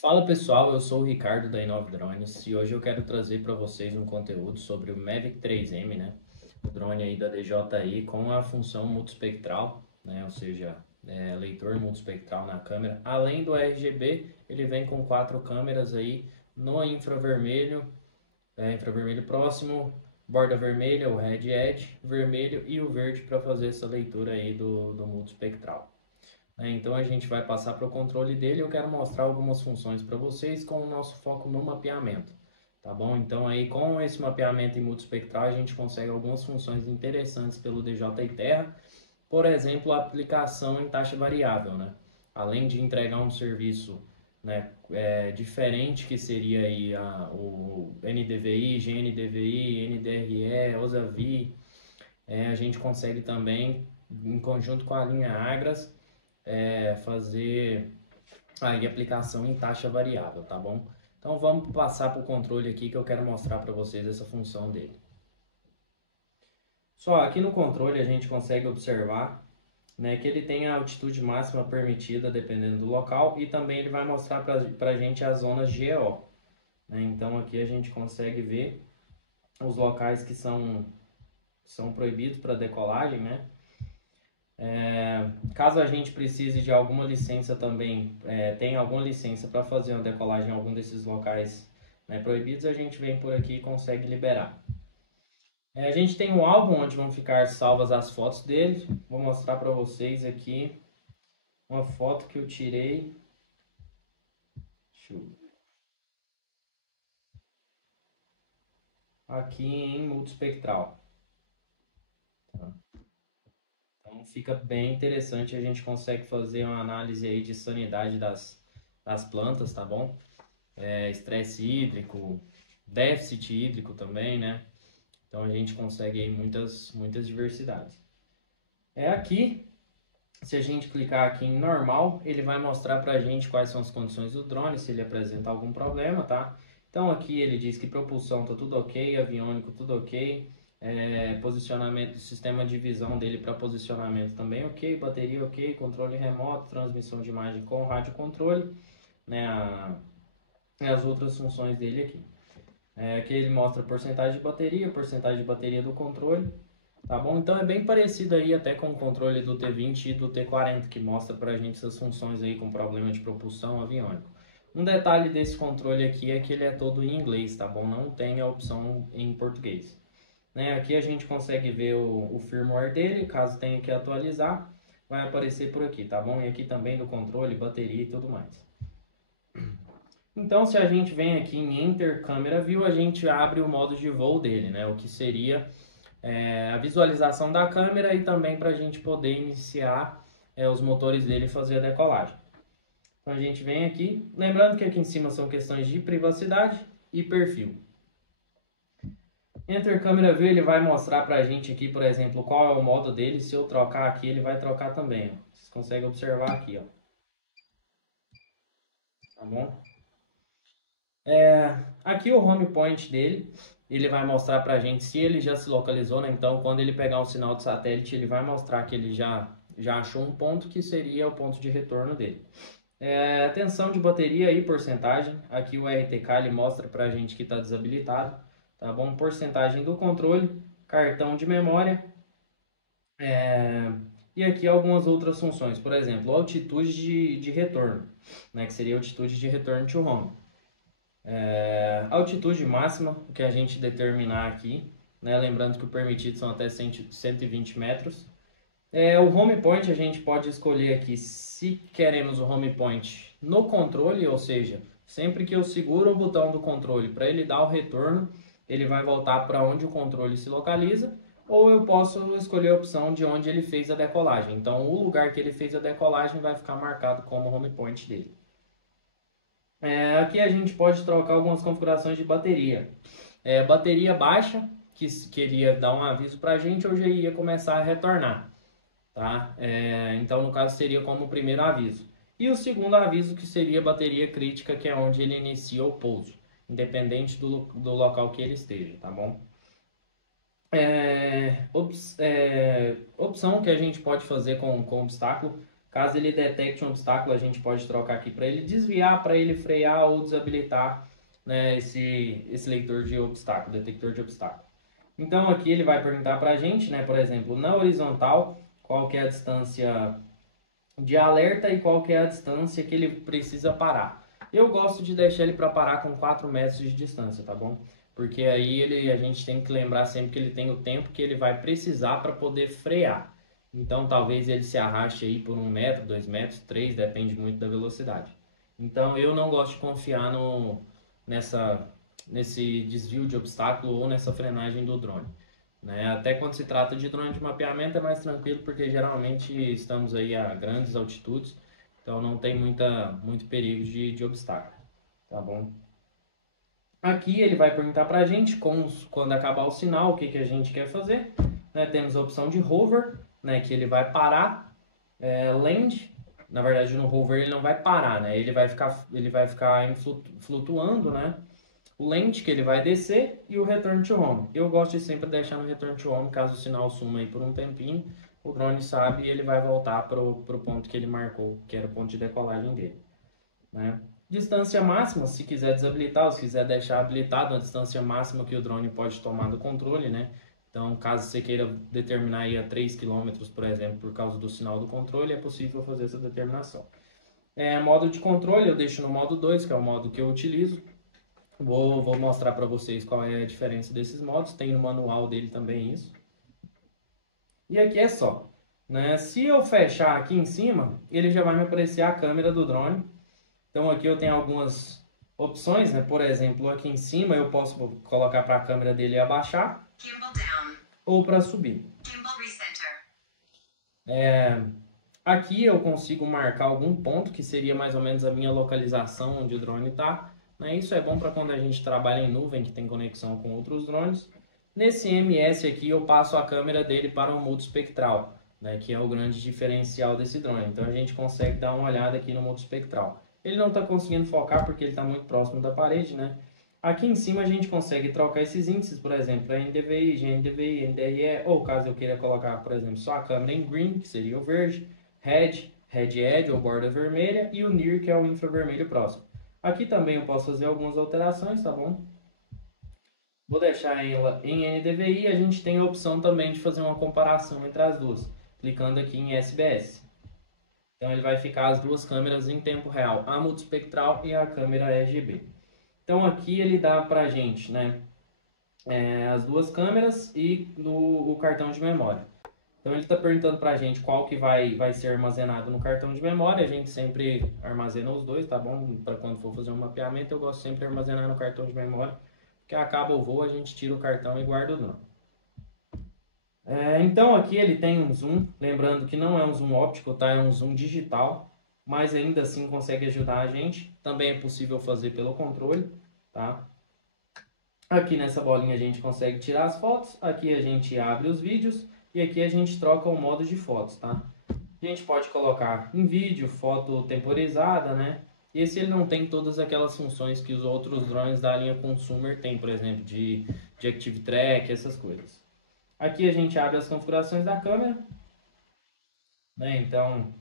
Fala pessoal, eu sou o Ricardo da Inove Drones e hoje eu quero trazer para vocês um conteúdo sobre o Mavic 3M, né? O drone aí da DJI com a função multispectral, né? Ou seja, leitor multispectral na câmera. Além do RGB, ele vem com 4 câmeras aí no infravermelho, infravermelho próximo, borda vermelha, o Red Edge, vermelho e o verde para fazer essa leitura aí do multispectral. Então a gente vai passar para o controle dele. Eu quero mostrar algumas funções para vocês com o nosso foco no mapeamento, tá bom? Então aí com esse mapeamento em multispectral a gente consegue algumas funções interessantes pelo DJI Terra, por exemplo, a aplicação em taxa variável, né? Além de entregar um serviço, né, diferente que seria aí o NDVI, GNDVI, NDRE, OSAVI, a gente consegue também, em conjunto com a linha Agras, fazer aí aplicação em taxa variável, tá bom? Então vamos passar para o controle aqui que eu quero mostrar para vocês essa função dele. Só aqui no controle a gente consegue observar, né, que ele tem a altitude máxima permitida dependendo do local e também ele vai mostrar para a gente as zonas GO. Né? Então aqui a gente consegue ver os locais que são proibidos para decolagem, né? Caso a gente precise de alguma licença também, tem alguma licença para fazer uma decolagem em algum desses locais, né, proibidos, a gente vem por aqui e consegue liberar. A gente tem um álbum onde vão ficar salvas as fotos dele. Vou mostrar para vocês aqui uma foto que eu tirei. Deixa eu... Aqui em multispectral. Tá? Então fica bem interessante, a gente consegue fazer uma análise aí de sanidade das plantas, tá bom? Estresse hídrico, déficit hídrico também, né? Então a gente consegue aí muitas diversidades. Aqui, se a gente clicar aqui em normal, ele vai mostrar para a gente quais são as condições do drone, se ele apresenta algum problema, tá? Então aqui ele diz que propulsão tá tudo ok, aviônico tudo ok, posicionamento, sistema de visão dele para posicionamento também ok, bateria ok, controle remoto, transmissão de imagem com rádio controle, né? As outras funções dele aqui. Aqui ele mostra porcentagem de bateria do controle, tá bom? Então é bem parecido aí até com o controle do T20 e do T40, que mostra pra gente essas funções aí com problema de propulsão aviônico. Um detalhe desse controle aqui é que ele é todo em inglês, tá bom? Não tem a opção em português. Aqui a gente consegue ver o firmware dele, caso tenha que atualizar, vai aparecer por aqui, tá bom? E aqui também do controle, bateria e tudo mais. Então, se a gente vem aqui em Enter Camera View, a gente abre o modo de voo dele, né? O que seria a visualização da câmera e também para a gente poder iniciar os motores dele e fazer a decolagem. Então a gente vem aqui, lembrando que aqui em cima são questões de privacidade e perfil. Enter Camera View, ele vai mostrar para a gente aqui, por exemplo, qual é o modo dele. Se eu trocar aqui, ele vai trocar também. Ó. Vocês conseguem observar aqui, ó. Tá bom? Aqui o home point dele, ele vai mostrar para a gente se ele já se localizou, né? Então, quando ele pegar um sinal de satélite, ele vai mostrar que ele já achou um ponto que seria o ponto de retorno dele. Tensão de bateria e porcentagem. Aqui o RTK ele mostra para a gente que está desabilitado, tá bom? Porcentagem do controle, cartão de memória, e aqui algumas outras funções. Por exemplo, altitude de retorno, né? Que seria altitude de retorno to home. Altitude máxima, o que a gente determinar aqui, né? Lembrando que o permitido são até 120 metros. O home point a gente pode escolher aqui se queremos o home point no controle, ou seja, sempre que eu seguro o botão do controle para ele dar o retorno, ele vai voltar para onde o controle se localiza, ou eu posso escolher a opção de onde ele fez a decolagem. Então, o lugar que ele fez a decolagem vai ficar marcado como home point dele. Aqui a gente pode trocar algumas configurações de bateria. Bateria baixa, que queria dar um aviso para a gente, eu já ia começar a retornar. Tá? Então, no caso, seria como o primeiro aviso. E o segundo aviso, que seria bateria crítica, que é onde ele inicia o pouso, independente do local que ele esteja, tá bom? Opção que a gente pode fazer com obstáculo. Caso ele detecte um obstáculo, a gente pode trocar aqui para ele desviar, para ele frear ou desabilitar, né, esse leitor de obstáculo, detector de obstáculo. Então aqui ele vai perguntar para a gente, né, por exemplo, na horizontal, qual que é a distância de alerta e qual que é a distância que ele precisa parar. Eu gosto de deixar ele para parar com 4 metros de distância, tá bom? Porque aí a gente tem que lembrar sempre que ele tem o tempo que ele vai precisar para poder frear. Então talvez ele se arraste aí por 1 metro, 2 metros, 3, depende muito da velocidade. Então eu não gosto de confiar nessa, nesse desvio de obstáculo ou nessa frenagem do drone. Né? Até quando se trata de drone de mapeamento é mais tranquilo porque geralmente estamos aí a grandes altitudes, então não tem muito perigo de obstáculo, tá bom? Aqui ele vai perguntar para a gente quando acabar o sinal o que a gente quer fazer. Né? Temos a opção de hover, né? Que ele vai parar, land. Na verdade no hover ele não vai parar, né? Ele vai ficar flutuando, né? O land que ele vai descer e o return to home. Eu gosto de sempre deixar no return to home, caso o sinal suma aí por um tempinho, o drone sabe e ele vai voltar para o ponto que ele marcou, que era o ponto de decolagem dele. Né? Distância máxima, se quiser desabilitar ou se quiser deixar habilitado a distância máxima que o drone pode tomar do controle, né? Então, caso você queira determinar aí a 3 km, por exemplo, por causa do sinal do controle, é possível fazer essa determinação. Modo de controle, eu deixo no modo 2, que é o modo que eu utilizo. Vou mostrar para vocês qual é a diferença desses modos. Tem no manual dele também isso. E aqui é só. Né? Se eu fechar aqui em cima, ele já vai me aparecer a câmera do drone. Então aqui eu tenho algumas opções, né? Por exemplo, aqui em cima eu posso colocar para a câmera dele abaixar ou para subir. Aqui eu consigo marcar algum ponto que seria mais ou menos a minha localização onde o drone está. Né? Isso é bom para quando a gente trabalha em nuvem, que tem conexão com outros drones. Nesse MS aqui eu passo a câmera dele para o modo espectral, né? Que é o grande diferencial desse drone. Então a gente consegue dar uma olhada aqui no modo espectral. Ele não está conseguindo focar porque ele está muito próximo da parede, né? Aqui em cima a gente consegue trocar esses índices, por exemplo, NDVI, GNDVI, NDRE, ou caso eu queira colocar, por exemplo, só a câmera em green, que seria o verde, Red, Red Edge ou borda vermelha e o Near, que é o infravermelho próximo. Aqui também eu posso fazer algumas alterações, tá bom? Vou deixar ela em NDVI, a gente tem a opção também de fazer uma comparação entre as duas, clicando aqui em SBS. Então ele vai ficar as duas câmeras em tempo real, a multispectral e a câmera RGB. Então aqui ele dá pra gente, né, as duas câmeras e o cartão de memória. Então ele está perguntando para a gente qual que vai ser armazenado no cartão de memória. A gente sempre armazena os dois, tá bom? Para quando for fazer um mapeamento, eu gosto sempre de armazenar no cartão de memória, porque acaba o voo, a gente tira o cartão e guarda o drone. Então aqui ele tem um zoom, lembrando que não é um zoom óptico, tá? É um zoom digital, mas ainda assim consegue ajudar a gente. Também é possível fazer pelo controle, tá? Aqui nessa bolinha a gente consegue tirar as fotos, aqui a gente abre os vídeos e aqui a gente troca o modo de fotos, tá? A gente pode colocar em vídeo, foto temporizada, né? Esse ele não tem todas aquelas funções que os outros drones da linha Consumer tem, por exemplo, de Active Track, essas coisas. Aqui a gente abre as configurações da câmera, né? Então,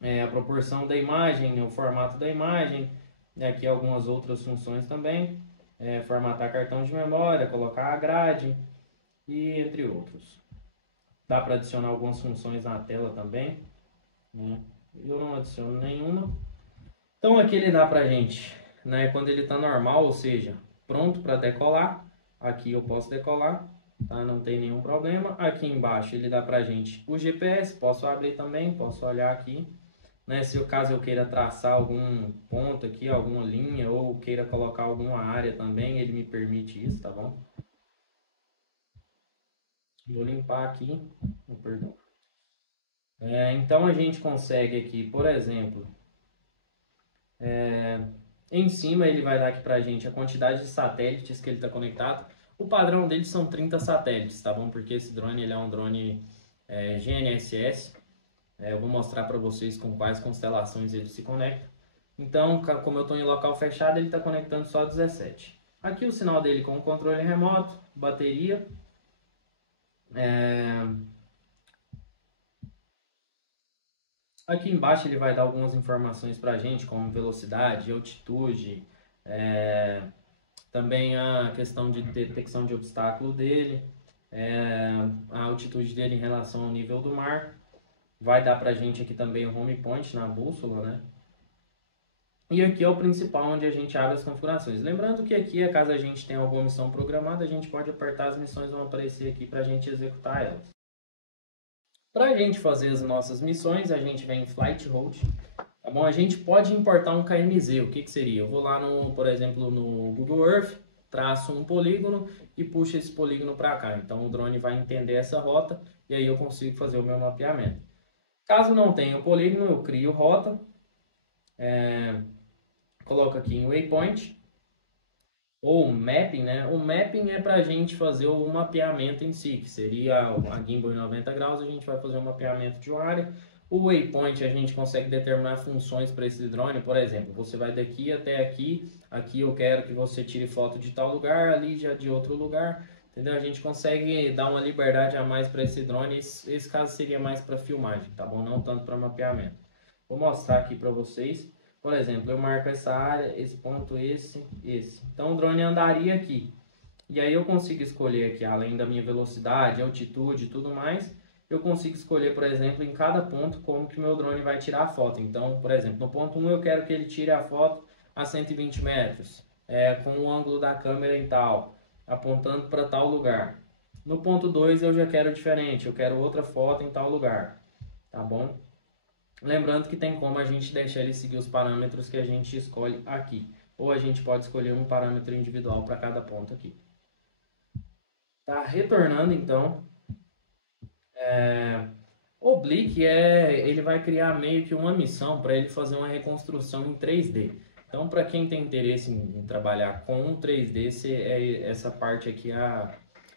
a proporção da imagem, o formato da imagem, e aqui algumas outras funções também. Formatar cartão de memória, colocar a grade e entre outros. Dá para adicionar algumas funções na tela também, né? Eu não adiciono nenhuma. Então aqui ele dá pra gente, né, quando ele está normal, ou seja, pronto para decolar. Aqui eu posso decolar, tá? Não tem nenhum problema. Aqui embaixo ele dá pra gente o GPS, posso abrir também, posso olhar aqui, né? Se o caso eu queira traçar algum ponto aqui, alguma linha ou queira colocar alguma área também, ele me permite isso, tá bom? Vou limpar aqui, perdão. Então a gente consegue aqui, por exemplo, em cima ele vai dar aqui pra gente a quantidade de satélites que ele está conectado. O padrão dele são 30 satélites, tá bom? Porque esse drone ele é um drone GNSS. Eu vou mostrar para vocês com quais constelações ele se conecta. Então, como eu estou em local fechado, ele está conectando só 17. Aqui o sinal dele com o controle remoto, bateria. Aqui embaixo ele vai dar algumas informações para a gente, como velocidade, altitude, é, também a questão de detecção de obstáculo dele, é, a altitude dele em relação ao nível do mar. Vai dar para a gente aqui também o home point na bússola, né? E aqui é o principal onde a gente abre as configurações. Lembrando que aqui, caso a gente tenha alguma missão programada, a gente pode apertar, as missões vão aparecer aqui para a gente executar elas. Para a gente fazer as nossas missões, a gente vem em Flight Route. Tá bom? A gente pode importar um KMZ. O que que seria? Eu vou lá, por exemplo, no Google Earth, traço um polígono e puxo esse polígono para cá. Então o drone vai entender essa rota e aí eu consigo fazer o meu mapeamento. Caso não tenha o polígono, eu crio rota, coloco aqui em Waypoint ou mapping, né? O mapping é para a gente fazer o mapeamento em si, que seria a gimbal em 90 graus, a gente vai fazer o mapeamento de uma área. O waypoint a gente consegue determinar funções para esse drone, por exemplo, você vai daqui até aqui, aqui eu quero que você tire foto de tal lugar, ali já de outro lugar, entendeu? A gente consegue dar uma liberdade a mais para esse drone, esse caso seria mais para filmagem, tá bom? Não tanto para mapeamento. Vou mostrar aqui para vocês. Por exemplo, eu marco essa área, esse ponto, esse. Então o drone andaria aqui. E aí eu consigo escolher aqui, além da minha velocidade, altitude e tudo mais, eu consigo escolher, por exemplo, em cada ponto como que o meu drone vai tirar a foto. Então, por exemplo, no ponto 1 eu quero que ele tire a foto a 120 metros, com o ângulo da câmera em tal, apontando para tal lugar. No ponto 2 eu já quero diferente, eu quero outra foto em tal lugar, tá bom? Lembrando que tem como a gente deixar ele seguir os parâmetros que a gente escolhe aqui. Ou a gente pode escolher um parâmetro individual para cada ponto aqui. Tá retornando então. Oblique ele vai criar meio que uma missão para ele fazer uma reconstrução em 3D. Então, para quem tem interesse em trabalhar com 3D, essa parte aqui é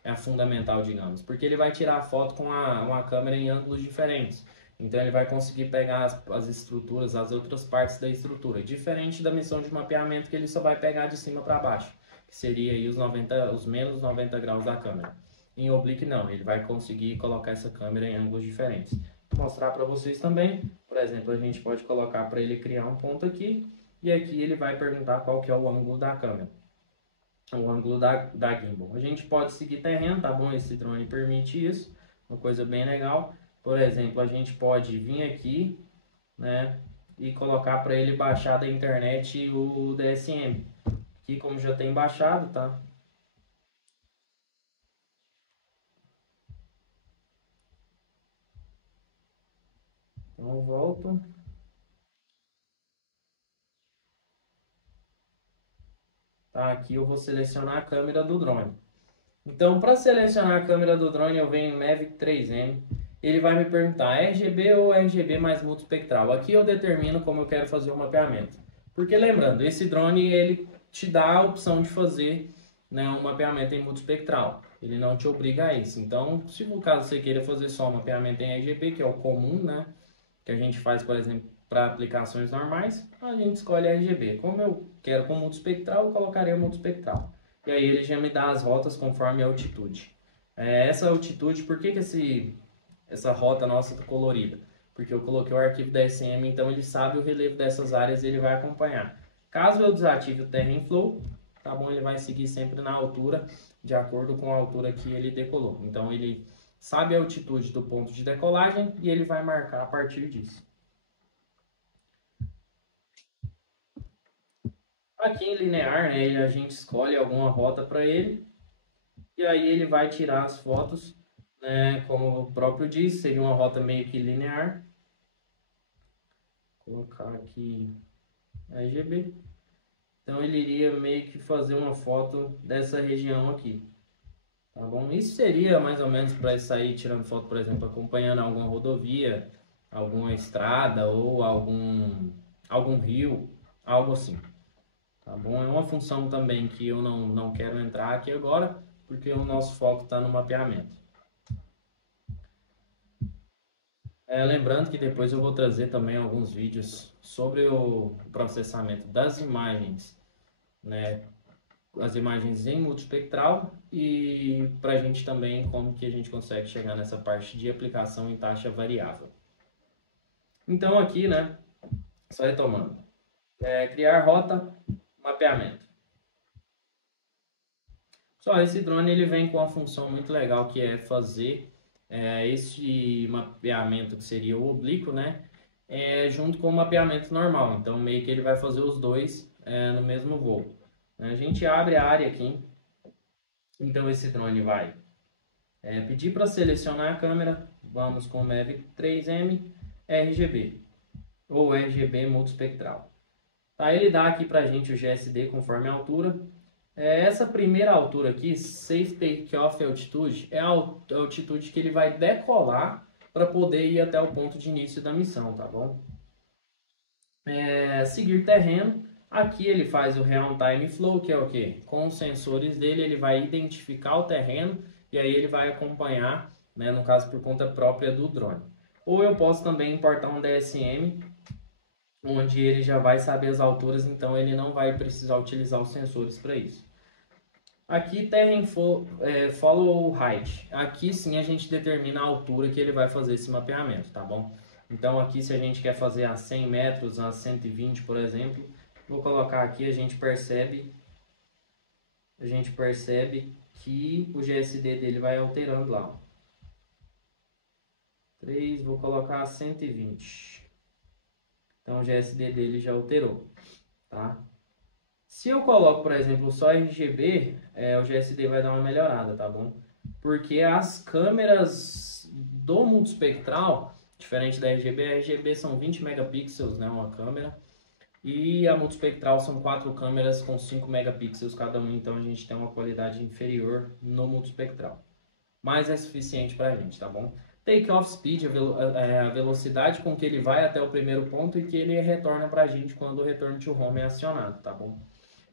a fundamental, digamos. Porque ele vai tirar a foto com uma câmera em ângulos diferentes. Então, ele vai conseguir pegar as estruturas, as outras partes da estrutura. Diferente da missão de mapeamento, que ele só vai pegar de cima para baixo. Que seria aí os menos 90 graus da câmera. Em oblique não, ele vai conseguir colocar essa câmera em ângulos diferentes. Vou mostrar para vocês também, por exemplo, a gente pode colocar para ele criar um ponto aqui, e aqui ele vai perguntar qual que é o ângulo da câmera, o ângulo da gimbal. A gente pode seguir terreno, tá bom? Esse drone permite isso, uma coisa bem legal. Por exemplo, a gente pode vir aqui, né, e colocar para ele baixar da internet o DSM. Aqui como já tem baixado, tá? Então eu volto. Tá, aqui eu vou selecionar a câmera do drone. Então, para selecionar a câmera do drone, eu venho em Mavic 3M. Ele vai me perguntar RGB ou RGB mais multispectral. Aqui eu determino como eu quero fazer o mapeamento. Porque lembrando, esse drone ele te dá a opção de fazer, né, um mapeamento em multispectral. Ele não te obriga a isso. Então, se no caso você queira fazer só um mapeamento em RGB, que é o comum, né, que a gente faz, por exemplo, para aplicações normais, a gente escolhe RGB. Como eu quero com multispectral, eu colocaria multispectral. E aí ele já me dá as rotas conforme a altitude. Essa altitude, por que essa rota nossa está colorida? Porque eu coloquei o arquivo da SM, então ele sabe o relevo dessas áreas e ele vai acompanhar. Caso eu desative o Terrain Flow, tá bom? Ele vai seguir sempre na altura, de acordo com a altura que ele decolou. Então ele sabe a altitude do ponto de decolagem e ele vai marcar a partir disso. Aqui em linear, né, a gente escolhe alguma rota para ele e aí ele vai tirar as fotos, né, como o próprio diz, seria uma rota meio que linear. Vou colocar aqui RGB. Então ele iria meio que fazer uma foto dessa região aqui, tá bom? Isso seria mais ou menos para sair tirando foto, por exemplo, acompanhando alguma rodovia, alguma estrada ou algum rio, algo assim. Tá bom? É uma função também que eu não quero entrar aqui agora, porque o nosso foco está no mapeamento. Lembrando que depois eu vou trazer também alguns vídeos sobre o processamento das imagens, né? As imagens em multispectral e para a gente também como que a gente consegue chegar nessa parte de aplicação em taxa variável. Então aqui, né, só retomando, criar rota, mapeamento. Só esse drone ele vem com uma função muito legal que é fazer esse mapeamento que seria o oblíquo, né, junto com o mapeamento normal. Então meio que ele vai fazer os dois no mesmo voo. A gente abre a área aqui, então esse drone vai pedir para selecionar a câmera, vamos com o Mavic 3M RGB ou RGB multispectral. Tá, ele dá aqui para a gente o GSD conforme a altura. Essa primeira altura aqui, Safe Takeoff Altitude, é a altitude que ele vai decolar para poder ir até o ponto de início da missão, tá bom? Seguir terreno, aqui ele faz o Real Time Flow, que é o que? Com os sensores dele, ele vai identificar o terreno e aí ele vai acompanhar, né, no caso por conta própria do drone. Ou eu posso também importar um DSM, onde ele já vai saber as alturas, então ele não vai precisar utilizar os sensores para isso. Aqui Terrain Follow Height. Aqui sim a gente determina a altura que ele vai fazer esse mapeamento, tá bom? Então aqui se a gente quer fazer a 100 metros, a 120, por exemplo, vou colocar aqui, a gente percebe que o GSD dele vai alterando lá. Ó. 3, vou colocar a 120. Então o GSD dele já alterou, tá? Se eu coloco, por exemplo, só RGB, o GSD vai dar uma melhorada, tá bom? Porque as câmeras do multispectral, diferente da RGB, a RGB são 20 megapixels, né, uma câmera, e a multispectral são 4 câmeras com 5 megapixels cada uma, então a gente tem uma qualidade inferior no multispectral. Mas é suficiente para a gente, tá bom? Take-off speed, a velocidade com que ele vai até o primeiro ponto e que ele retorna para a gente quando o return to home é acionado, tá bom?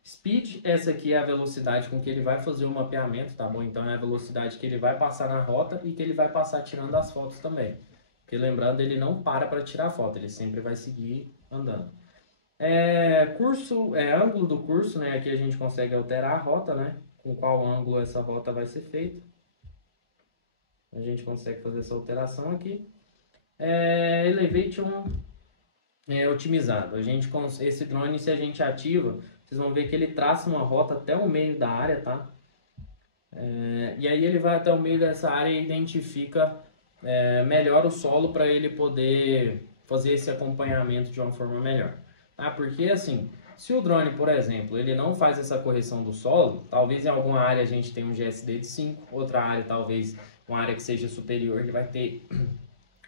Speed, essa aqui é a velocidade com que ele vai fazer o mapeamento, tá bom? Então é a velocidade que ele vai passar na rota e que ele vai passar tirando as fotos também. Porque lembrando, ele não para tirar foto, ele sempre vai seguir andando. Ângulo do curso, né? Aqui a gente consegue alterar a rota, né? Com qual ângulo essa rota vai ser feita. A gente consegue fazer essa alteração aqui. Elevation otimizado. Esse drone, se a gente ativa, vocês vão ver que ele traça uma rota até o meio da área, tá? E aí ele vai até o meio dessa área e identifica melhor o solo para ele poder fazer esse acompanhamento de uma forma melhor. Porque assim, se o drone, por exemplo, ele não faz essa correção do solo, talvez em alguma área a gente tenha um GSD de 5, outra área talvez uma área que seja superior, ele vai ter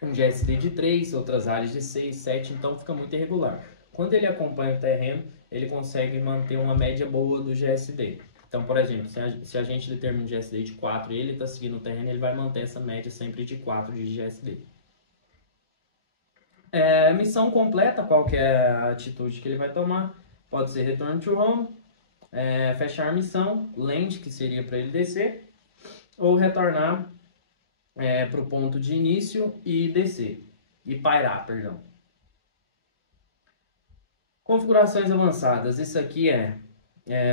um GSD de 3, outras áreas de 6, 7, então fica muito irregular. Quando ele acompanha o terreno, ele consegue manter uma média boa do GSD. Então, por exemplo, se a gente determina um GSD de 4 e ele está seguindo o terreno, ele vai manter essa média sempre de 4 de GSD. Missão completa, qual que é a atitude que ele vai tomar? Pode ser return to home, fechar a missão, land, que seria para ele descer, ou retornar para o ponto de início e descer, e pairar, perdão. Configurações avançadas, isso aqui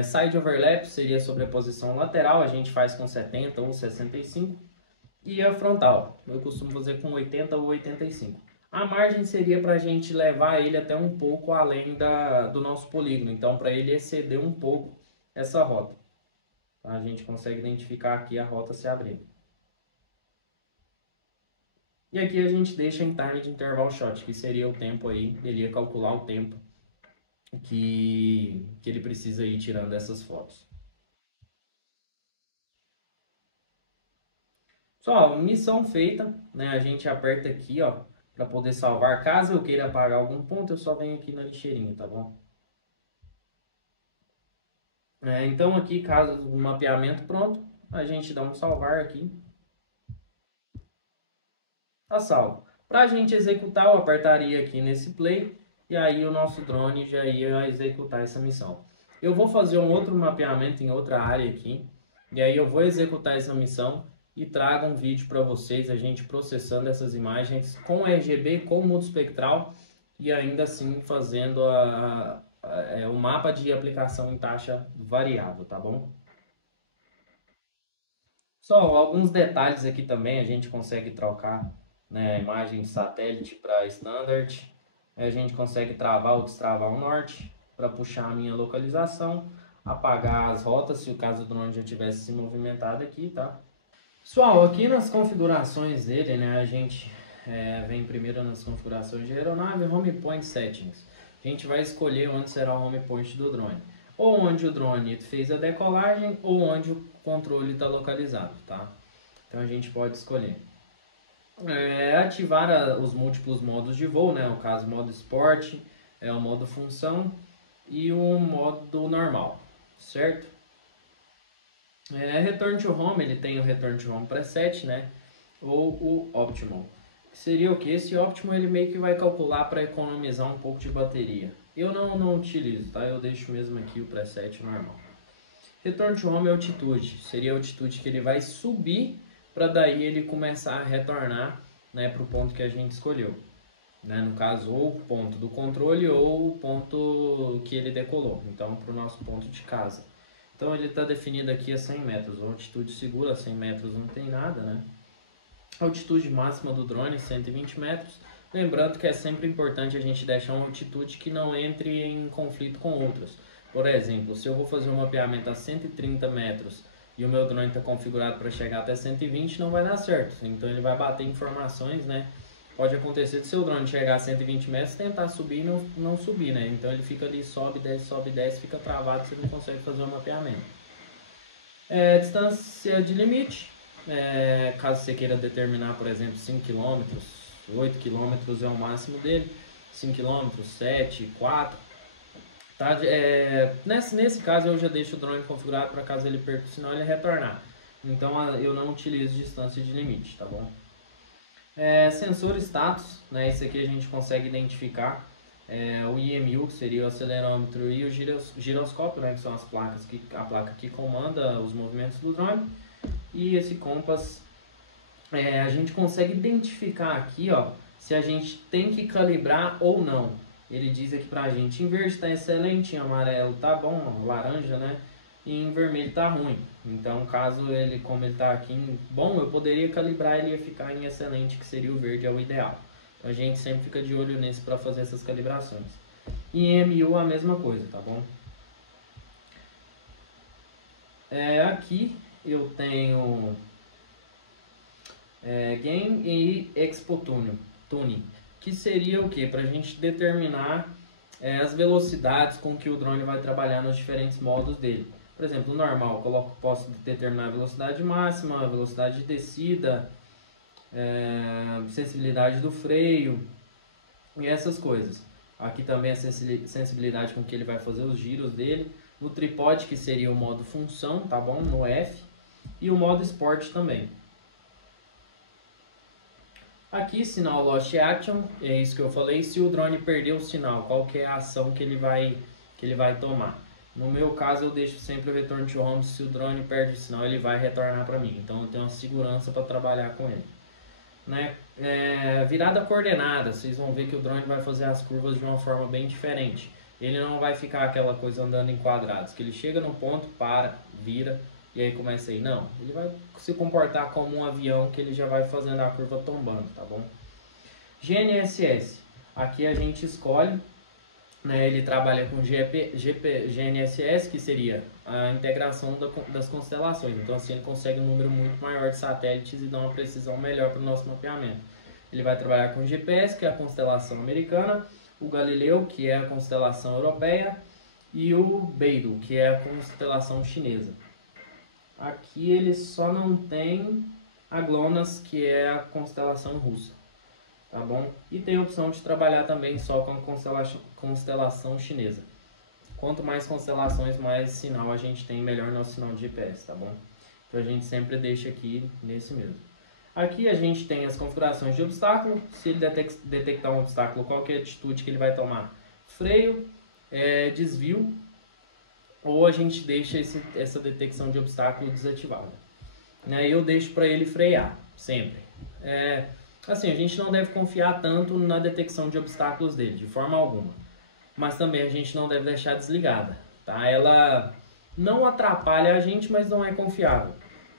side overlap, seria sobreposição lateral, a gente faz com 70 ou 65, e a frontal, eu costumo fazer com 80 ou 85. A margem seria para a gente levar ele até um pouco além do nosso polígono, então para ele exceder um pouco essa rota. A gente consegue identificar aqui a rota se abrindo. E aqui a gente deixa em time de interval shot, que seria o tempo aí, ele ia calcular o tempo que ele precisa ir tirando essas fotos. Só, missão feita, né? A gente aperta aqui, ó, para poder salvar. Caso eu queira apagar algum ponto, eu só venho aqui na lixeirinha, tá bom? Então aqui, caso o mapeamento pronto, a gente dá um salvar aqui. Tá salvo. Para a gente executar, eu apertaria aqui nesse play e aí o nosso drone já ia executar essa missão. Eu vou fazer um outro mapeamento em outra área aqui e aí eu vou executar essa missão e trago um vídeo para vocês, a gente processando essas imagens com RGB, com multispectral e ainda assim fazendo o mapa de aplicação em taxa variável, tá bom? Só alguns detalhes aqui também a gente consegue trocar né, imagem de satélite para standard. A gente consegue travar ou destravar o norte para puxar a minha localização, apagar as rotas se o caso do drone já tivesse se movimentado aqui, tá? Pessoal, aqui nas configurações dele, né, a gente vem primeiro nas configurações de aeronave, Home Point Settings. A gente vai escolher onde será o home point do drone. Ou onde o drone fez a decolagem, ou onde o controle está localizado, tá? Então a gente pode escolher. Ativar os múltiplos modos de voo, né? No caso, modo Sport, o modo função e o modo normal, certo? Return to Home, ele tem o Return to Home preset, né? Ou o Optimal. Seria o que? Esse Optimal ele meio que vai calcular para economizar um pouco de bateria. Eu não utilizo, tá? Eu deixo mesmo aqui o preset normal. Return to Home é altitude. Seria a altitude que ele vai subir para daí ele começar a retornar, né, para o ponto que a gente escolheu. Né? No caso, ou o ponto do controle ou o ponto que ele decolou. Então, para o nosso ponto de casa. Então, ele está definido aqui a 100 metros. A altitude segura, a 100 metros não tem nada, né? A altitude máxima do drone, 120 metros. Lembrando que é sempre importante a gente deixar uma altitude que não entre em conflito com outras. Por exemplo, se eu vou fazer um mapeamento a 130 metros e o meu drone está configurado para chegar até 120, não vai dar certo. Então ele vai bater informações, né? Pode acontecer de seu drone chegar a 120 metros, tentar subir e não subir, né? Então ele fica ali, sobe, desce, fica travado, você não consegue fazer o mapeamento. Distância de limite. Caso você queira determinar, por exemplo, 5 km, 8 km é o máximo dele, 5 km, 7, 4. Tá? Nesse caso eu já deixo o drone configurado para caso ele perca o sinal ele retornar. Então eu não utilizo distância de limite, tá bom? Sensor status, né? Esse aqui a gente consegue identificar o IMU, que seria o acelerômetro, e o giroscópio, né? Que são as placas a placa que comanda os movimentos do drone. E esse compass, a gente consegue identificar aqui, ó, se a gente tem que calibrar ou não. Ele diz aqui pra gente, em verde está excelente, em amarelo tá bom, laranja, né? E em vermelho tá ruim. Então, caso como ele tá aqui em bom, eu poderia calibrar, ele ia ficar em excelente, que seria o verde, é o ideal. A gente sempre fica de olho nesse para fazer essas calibrações. E em MU a mesma coisa, tá bom? Aqui eu tenho Gain e Expo Tuning, que seria o que? Para a gente determinar as velocidades com que o drone vai trabalhar nos diferentes modos dele. Por exemplo, no normal, posso determinar a velocidade máxima, a velocidade de descida, sensibilidade do freio e essas coisas. Aqui também a sensibilidade com que ele vai fazer os giros dele. No tripode, que seria o modo função, tá bom? No F. E o modo Sport também. Aqui, sinal Lost Action, é isso que eu falei. Se o drone perder o sinal, qual que é a ação que ele vai tomar? No meu caso, eu deixo sempre o Return to Home. Se o drone perde o sinal, ele vai retornar para mim. Então, eu tenho uma segurança para trabalhar com ele. Né? Virada coordenada, vocês vão ver que o drone vai fazer as curvas de uma forma bem diferente. Ele não vai ficar aquela coisa andando em quadrados, que ele chega no ponto, para, vira e aí começa a ir. Não, ele vai se comportar como um avião que ele já vai fazendo a curva tombando, tá bom? GNSS, aqui a gente escolhe, né, ele trabalha com GNSS, que seria a integração das constelações. Então assim ele consegue um número muito maior de satélites e dá uma precisão melhor para o nosso mapeamento. Ele vai trabalhar com GPS, que é a constelação americana, o Galileu, que é a constelação europeia, e o Beidou, que é a constelação chinesa. Aqui ele só não tem a GLONASS, que é a constelação russa, tá bom? E tem a opção de trabalhar também só com a constelação chinesa. Quanto mais constelações, mais sinal a gente tem, melhor nosso sinal de GPS, tá bom? Então a gente sempre deixa aqui nesse mesmo. Aqui a gente tem as configurações de obstáculo. Se ele detectar um obstáculo, qual que é a atitude que ele vai tomar? Freio, desvio, ou a gente deixa essa detecção de obstáculo desativada. Eu deixo para ele frear, sempre. Assim, a gente não deve confiar tanto na detecção de obstáculos dele, de forma alguma. Mas também a gente não deve deixar desligada, tá? Ela não atrapalha a gente, mas não é confiável.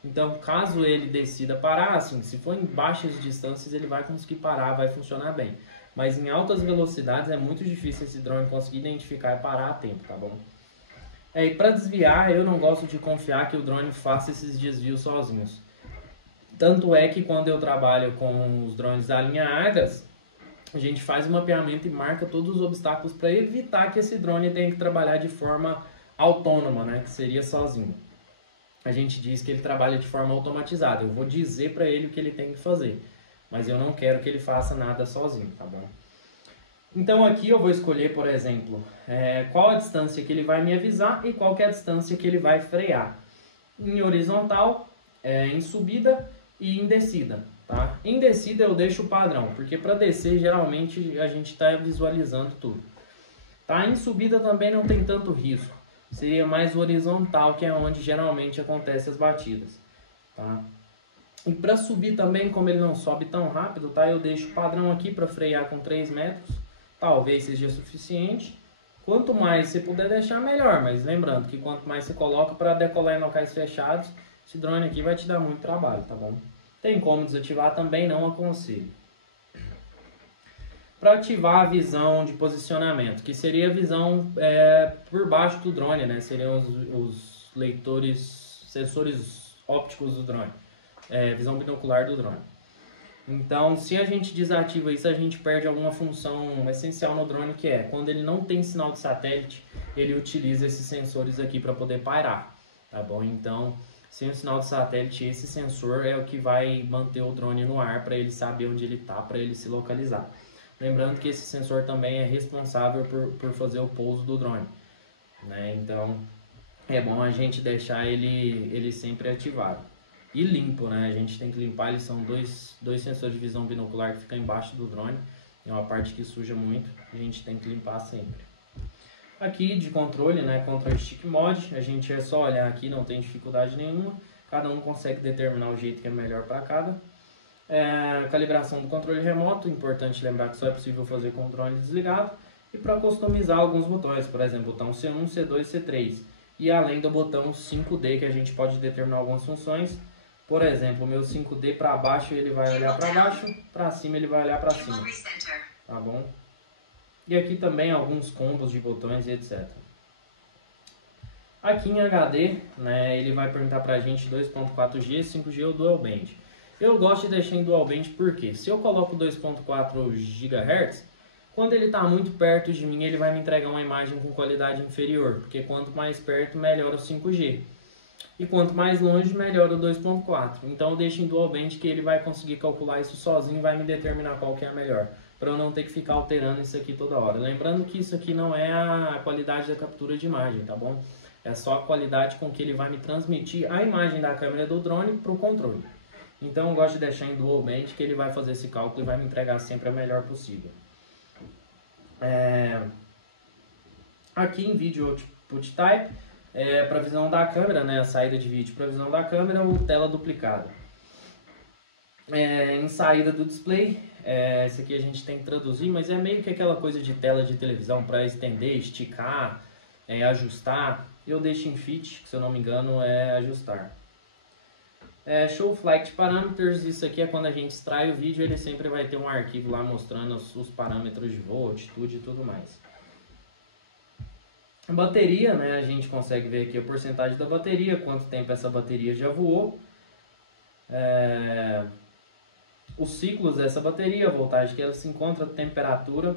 Então, caso ele decida parar, assim, se for em baixas distâncias, ele vai conseguir parar, vai funcionar bem. Mas em altas velocidades é muito difícil esse drone conseguir identificar e parar a tempo, tá bom? E para desviar, eu não gosto de confiar que o drone faça esses desvios sozinhos. Tanto é que quando eu trabalho com os drones da linha Ardas, a gente faz um mapeamento e marca todos os obstáculos para evitar que esse drone tenha que trabalhar de forma autônoma, né, que seria sozinho. A gente diz que ele trabalha de forma automatizada. Eu vou dizer para ele o que ele tem que fazer, mas eu não quero que ele faça nada sozinho, tá bom? Então aqui eu vou escolher, por exemplo, qual a distância que ele vai me avisar e qual que é a distância que ele vai frear. Em horizontal, em subida e em descida. Tá? Em descida eu deixo o padrão, porque para descer geralmente a gente está visualizando tudo. Tá? Em subida também não tem tanto risco. Seria mais horizontal, que é onde geralmente acontecem as batidas. Tá? E para subir também, como ele não sobe tão rápido, tá? Eu deixo o padrão aqui para frear com 3 metros. Talvez seja suficiente. Quanto mais você puder deixar, melhor. Mas lembrando que quanto mais você coloca para decolar em locais fechados, esse drone aqui vai te dar muito trabalho, tá bom? Tem como desativar também, não aconselho. Para ativar a visão de posicionamento, que seria a visão por baixo do drone, né? Seriam os leitores, sensores ópticos do drone, visão binocular do drone. Então, se a gente desativa isso, a gente perde alguma função essencial no drone, que é quando ele não tem sinal de satélite, ele utiliza esses sensores aqui para poder pairar, tá bom? Então, sem o sinal de satélite, esse sensor é o que vai manter o drone no ar para ele saber onde ele está, para ele se localizar. Lembrando que esse sensor também é responsável por fazer o pouso do drone, né? Então, é bom a gente deixar ele sempre ativado. E limpo, né? A gente tem que limpar, eles são dois sensores de visão binocular que ficam embaixo do drone. É uma parte que suja muito, a gente tem que limpar sempre. Aqui de controle, né? Control Stick Mod, a gente é só olhar aqui, não tem dificuldade nenhuma. Cada um consegue determinar o jeito que é melhor para cada. Calibração do controle remoto, importante lembrar que só é possível fazer com o drone desligado. E para customizar alguns botões, por exemplo, botão C1, C2, C3. E além do botão 5D, que a gente pode determinar algumas funções. Por exemplo, o meu 5D para baixo ele vai olhar para baixo, para cima ele vai olhar para cima, tá bom? E aqui também alguns combos de botões e etc. Aqui em HD, né, ele vai perguntar para a gente 2.4G, 5G ou Dual Band. Eu gosto de deixar em Dual Band porque se eu coloco 2.4 GHz, quando ele está muito perto de mim, ele vai me entregar uma imagem com qualidade inferior, porque quanto mais perto, melhor o 5G. E quanto mais longe, melhor o 2.4. Então eu deixo em Dual Band que ele vai conseguir calcular isso sozinho e vai me determinar qual que é a melhor, para eu não ter que ficar alterando isso aqui toda hora. Lembrando que isso aqui não é a qualidade da captura de imagem, tá bom? É só a qualidade com que ele vai me transmitir a imagem da câmera do drone para o controle. Então eu gosto de deixar em Dual Band que ele vai fazer esse cálculo e vai me entregar sempre a melhor possível. Aqui em Video Output Type, para visão da câmera, né, a saída de vídeo para visão da câmera ou tela duplicada. Em saída do display, esse aqui a gente tem que traduzir, mas é meio que aquela coisa de tela de televisão para estender, esticar, ajustar. Eu deixo em Fit, que se eu não me engano é ajustar. Show Flight Parameters, isso aqui é quando a gente extrai o vídeo, ele sempre vai ter um arquivo lá mostrando os parâmetros de voo, altitude e tudo mais. A bateria, né, a gente consegue ver aqui a porcentagem da bateria, quanto tempo essa bateria já voou, os ciclos dessa bateria, a voltagem que ela se encontra, a temperatura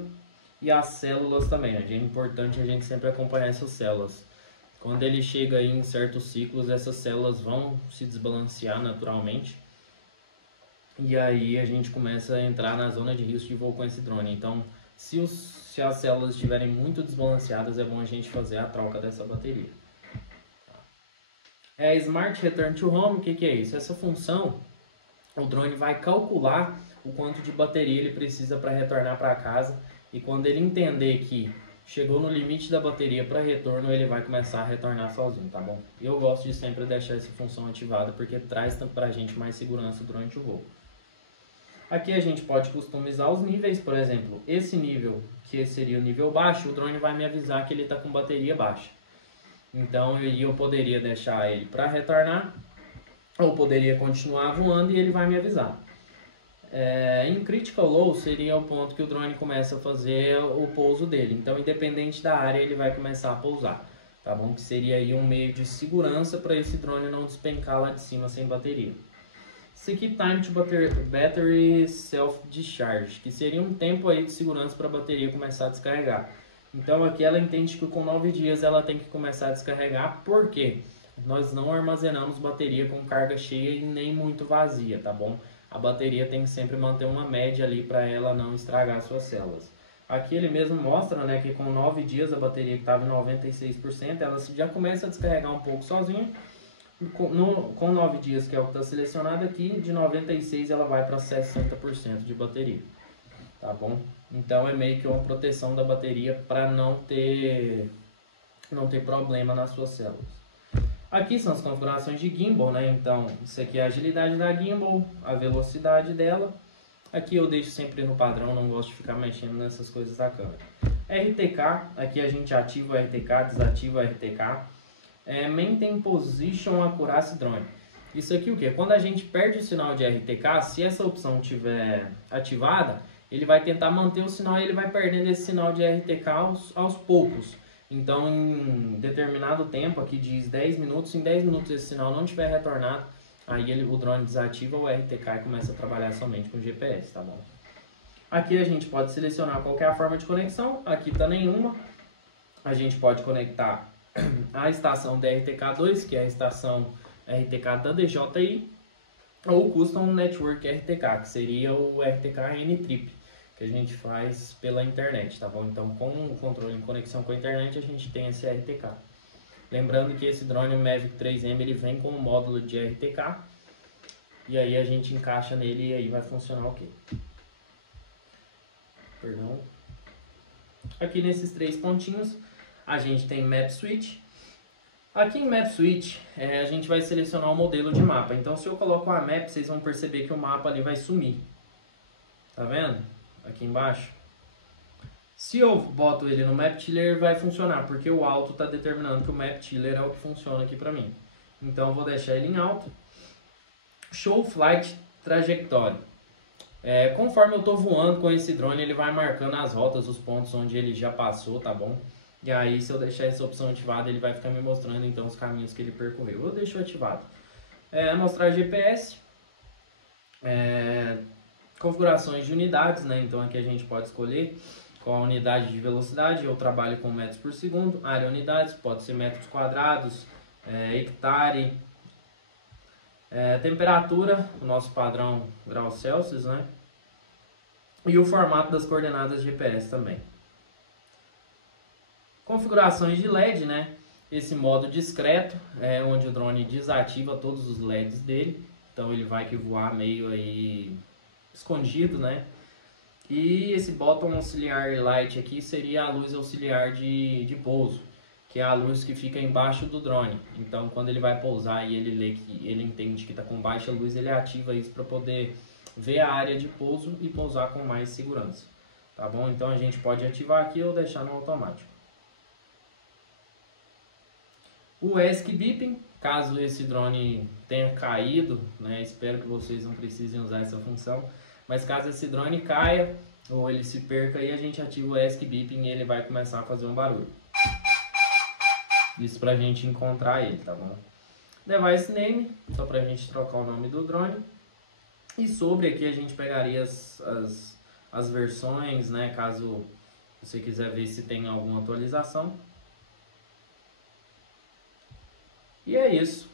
e as células também. É importante a gente sempre acompanhar essas células. Quando ele chega aí em certos ciclos, essas células vão se desbalancear naturalmente. E aí a gente começa a entrar na zona de risco de voo com esse drone. Então, se as células estiverem muito desbalanceadas, é bom a gente fazer a troca dessa bateria. Smart Return to Home, o que é isso? Essa função, o drone vai calcular o quanto de bateria ele precisa para retornar para casa. E quando ele entender que chegou no limite da bateria para retorno, ele vai começar a retornar sozinho, tá bom? Eu gosto de sempre deixar essa função ativada porque traz para a gente mais segurança durante o voo. Aqui a gente pode customizar os níveis, por exemplo, esse nível, que seria o nível baixo, o drone vai me avisar que ele está com bateria baixa. Então eu poderia deixar ele para retornar ou poderia continuar voando e ele vai me avisar. Em Critical Low seria o ponto que o drone começa a fazer o pouso dele. Então, independente da área, ele vai começar a pousar. Tá bom? Que seria aí um meio de segurança para esse drone não despencar lá de cima sem bateria. Isso aqui, Time to Battery Self-Discharge, que seria um tempo aí de segurança para a bateria começar a descarregar. Então aqui ela entende que com 9 dias ela tem que começar a descarregar, porque nós não armazenamos bateria com carga cheia e nem muito vazia, tá bom? A bateria tem que sempre manter uma média ali para ela não estragar suas células. Aqui ele mesmo mostra, né, que com 9 dias a bateria que estava em 96%, ela já começa a descarregar um pouco sozinha. Com 9 dias, que é o que está selecionado aqui, de 96 ela vai para 60% de bateria. Tá bom? Então é meio que uma proteção da bateria para não ter problema nas suas células. Aqui são as configurações de gimbal, né? Então, isso aqui é a agilidade da gimbal, a velocidade dela. Aqui eu deixo sempre no padrão, não gosto de ficar mexendo nessas coisas da câmera. RTK, aqui a gente ativa o RTK, desativa o RTK. Maintain Position Accuracy Drone. Isso aqui o que? Quando a gente perde o sinal de RTK, se essa opção estiver ativada, ele vai tentar manter o sinal e ele vai perdendo esse sinal de RTK aos poucos. Então, em determinado tempo, aqui diz 10 minutos, em 10 minutos esse sinal não tiver retornado, aí o drone desativa o RTK e começa a trabalhar somente com GPS, tá bom? Aqui a gente pode selecionar qual é a forma de conexão, aqui está nenhuma. A gente pode conectar a estação DRTK2, que é a estação RTK da DJI, ou o Custom Network RTK, que seria o RTK N-Trip, que a gente faz pela internet, tá bom? Então, com o controle em conexão com a internet, a gente tem esse RTK. Lembrando que esse drone Mavic 3M, ele vem com um módulo de RTK, e aí a gente encaixa nele e aí vai funcionar ok. Perdão. Aqui nesses 3 pontinhos, a gente tem Map Switch. Aqui em Map Switch, a gente vai selecionar o modelo de mapa. Então, se eu coloco a Map, vocês vão perceber que o mapa ali vai sumir. Tá vendo? Aqui embaixo. Se eu boto ele no Map Tiller, vai funcionar, porque o alto está determinando que o Map Tiller é o que funciona aqui para mim. Então, eu vou deixar ele em alto. Show Flight Trajectory. Conforme eu estou voando com esse drone, ele vai marcando as rotas, os pontos onde ele já passou, tá bom? E aí, se eu deixar essa opção ativada, ele vai ficar me mostrando então os caminhos que ele percorreu. Eu deixo ativado. Mostrar GPS. Configurações de unidades, né? Então aqui a gente pode escolher qual a unidade de velocidade. Eu trabalho com metros por segundo. Área unidades, pode ser metros quadrados, hectare. Temperatura, o nosso padrão graus Celsius, né? E o formato das coordenadas GPS também. Configurações de LED, né? Esse modo discreto é onde o drone desativa todos os LEDs dele. Então ele vai que voar meio aí escondido, né? E esse bottom auxiliar light aqui seria a luz auxiliar de pouso, que é a luz que fica embaixo do drone. Então quando ele vai pousar e ele lê que ele entende que está com baixa luz, ele ativa isso para poder ver a área de pouso e pousar com mais segurança. Tá bom? Então a gente pode ativar aqui ou deixar no automático. O ESC Beeping, caso esse drone tenha caído, né, espero que vocês não precisem usar essa função, mas caso esse drone caia ou ele se perca, aí a gente ativa o ESC Beeping e ele vai começar a fazer um barulho. Isso pra gente encontrar ele, tá bom? Device Name, só pra gente trocar o nome do drone. E sobre aqui a gente pegaria as versões, né, caso você quiser ver se tem alguma atualização. E é isso.